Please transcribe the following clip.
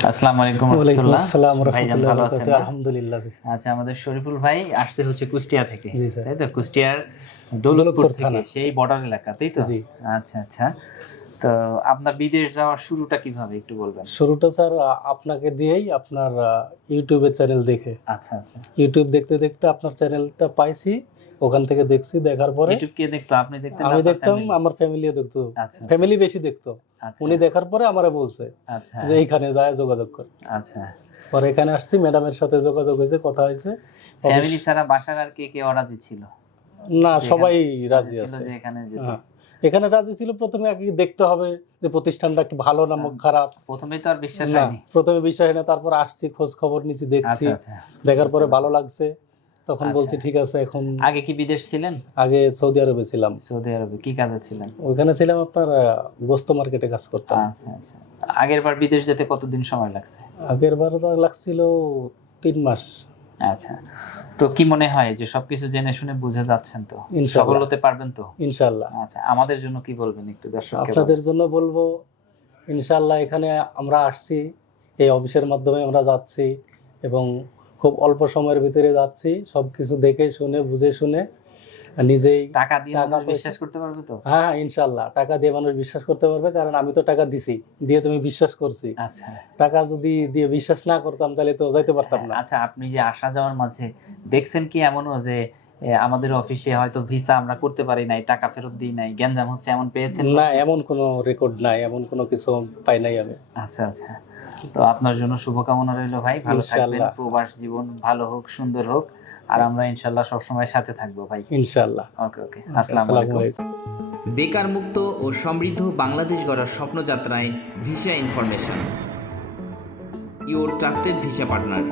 আসসালামু আলাইকুম আসসালাম ভাইজান ভালো আছেন আলহামদুলিল্লাহ আচ্ছা আমাদের শরীফুল ভাই হচ্ছে কুষ্টিয়া থেকে তাই তো? কুষ্টিয়ার দৌলতপুর থেকে সেই বর্ডার এলাকা তাই তো? আচ্ছা আচ্ছা। তো আপনার বিদেশ যাওয়ার শুরুটা কীভাবে একটু বলবেন? শুরুটা স্যার আপনাকে দিয়েই আপনার আ, ইউটিউবের চ্যানেল দেখে। আচ্ছা আচ্ছা। ইউটিউব দেখতে দেখতে আপনার চ্যানেলটা পাইছি ওখান থেকে দেখছি দেখার পরে ইউটিউব কে দেখতো? আপনি দেখতেন আমি দেখতাম আমার ফ্যামিলিও দেখতো। আচ্ছা ফ্যামিলি বেশি দেখতো। আচ্ছা উনি দেখার পরে আমারে বলছে আচ্ছা। যে এইখানে যায় যোগাযোগ করে। আচ্ছা। পরে এখানে আসছি ম্যাডামের সাথে যোগাযোগ হয়েছে কথা হয়েছে। ফ্যামিলি ছাড়া বাসার আর কে কে অরাজি ছিল? না সবাই রাজি আছে। এখানে হ্যাঁ। এখানে রাজি ছিল প্রথমে আগে দেখতে হবে যে প্রতিষ্ঠানটা কি ভালো না খারাপ। প্রথমে তো আর বিশ্বাস না হয়নি। প্রথমে বিশ্বাস হয় না তারপর আসছি খোঁজ খবর নিছি দেখছি। আচ্ছা আচ্ছা। দেখার পরে ভালো লাগছে। তখন আচ্ছা। বলছি ঠিক আছে এখন আগে কি বিদেশ ছিলেন? আগে সৌদি আরবে ছিলাম। সৌদি আরবে কি কাজে ছিলেন? ওইখানে ছিলাম আপনার গোস্ত মার্কেটে কাজ করতাম। আচ্ছা আচ্ছা। আগের বার বিদেশ যেতে কতদিন সময় লাগছে? আগের বার লাগছিল তিন মাস। আচ্ছা। তো কি মনে হয় যে সবকিছু জেনে শুনে বুঝে যাচ্ছেন তো? সফল হতে পারবেন তো? ইনশাল্লাহ। আচ্ছা আমাদের জন্য কি বলবেন একটু দর্শক আপনাদের জন্য বলব ইনশাল্লাহ এখানে আমরা আসছি এই অফিসের মাধ্যমে আমরা যাচ্ছি এবং খুব অল্প সময়ের ভিতরে যাচ্ছি সব কিছু দেখে শুনে বুঝে শুনে নিজেই টাকা দিয়ে টাকা মানুষ বিশ্বাস করতে পারবে তো? হ্যাঁ হ্যাঁ ইনশাল্লাহ টাকা দিয়ে মানুষ বিশ্বাস করতে পারবে কারণ আমি তো টাকা দিছি দিয়ে তুমি বিশ্বাস করছি। আচ্ছা। টাকা যদি দিয়ে বিশ্বাস না করতাম তাহলে তো যাইতে পারতাম না। আচ্ছা আপনি যে আসা যাওয়ার মাঝে দেখছেন কি এমনও যে আমাদের অফিসে হয়তো ভিসা আমরা করতে পারি নাই টাকা ফেরত দিই নাই গ্যাঞ্জাম হচ্ছে এমন পেয়েছেন না এমন কোনো রেকর্ড নাই এমন কোনো কিছু পাই নাই আমি। আচ্ছা আচ্ছা। তো আপনার জন্য শুভকামনা রইল ভাই ভালো থাকবেন প্রবাস জীবন ভালো হোক সুন্দর হোক। আর আমরা ইনশাল্লাহ সবসময় সাথে থাকব ভাই। ইনশাল্লাহ ওকে ওকে। আসসালামু আলাইকুম। বেকার মুক্ত ও সমৃদ্ধ বাংলাদেশ গড়ার স্বপ্নযাত্রায় visa information. Your trusted visa partner